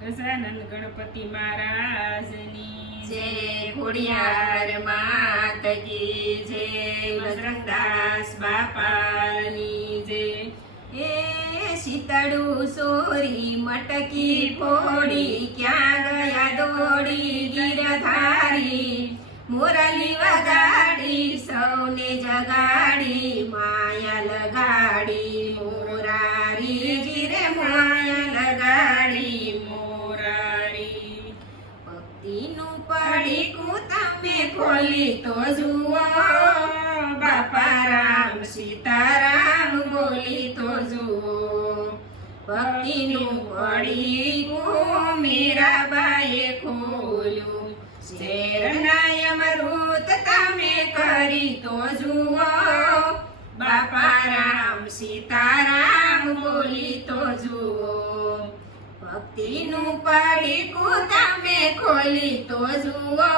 ગજાનંદ ગણપતિ મહારાજની. જય ખોડિયાર માત કી જય બજરંગદાસ બાપાની જય એ શીતળું સોરી મટકી ફોડી ક્યાં ગયા દોડી ગીરધારી મોરલી વગાડી, સૌને જગાડી, માયા લગાડી, મોરારી ગીરે માયા લગાડી. ભક્તિનું પડીકું તમે ખોલી તો જુઓ. બાપા રામ, સીતારામ બોલી તો જુઓ. ભક્તિનું પડીકું મીરાબાઈએ ખોલ્યું. શેરના અમૃત તમે કરી તો જુઓ. બાપા રામ, સીતારામ બોલી તો જુઓ. ભક્તિનું પડીકું તમે ખોલી તો જુઓ.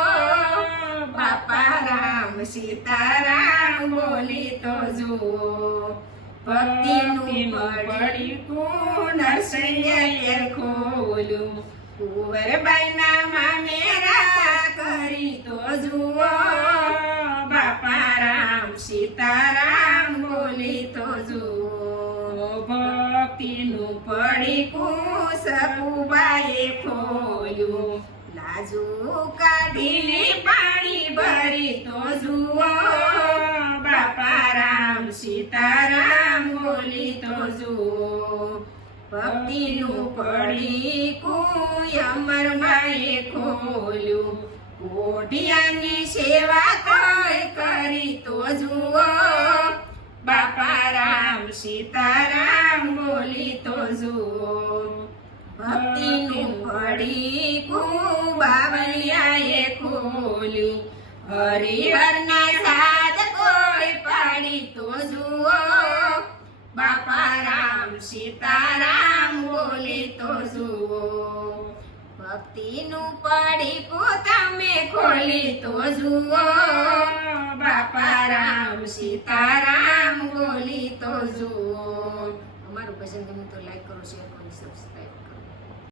બાપા રામ, સીતારામ બોલી તો જુઓ. ભક્તિનું પડીકું નરસૈયાએ ખોલ્યું. કુંવરબાઈના મામેરા કરી તો જુઓ. બાપા રામ, સીતારામ બોલી તો જુઓ. ભક્તિનું પડી સકુબાએ ખોલ્યું લાજુ કાઢીને પાણી ભરી તો જુઓ. બાપા રામ, સીતારામ બોલી તો જુઓ. ભક્તિનું પડી કુયમર માએ ખોલ્યું. કોઢિયાની સેવા કોઈ કરી તો જુઓ. બાપા રામ, સીતારામ બોલી તો જુઓ ભક્તિનું પડીકું બાવળિયાએ ખોલી હરિહરના સાથ કોઈ પાડી તો જુઓ. બાપા રામ, સીતારામ બોલી તો જુઓ. ભક્તિનું પડીકું તમે ખોલી તો જુઓ. બાપા રામ, સીતારામ તો જુઓ અમારું ભજન ગમે તો લાઈક કરો શેર કરો સબસ્ક્રાઈબ કરો.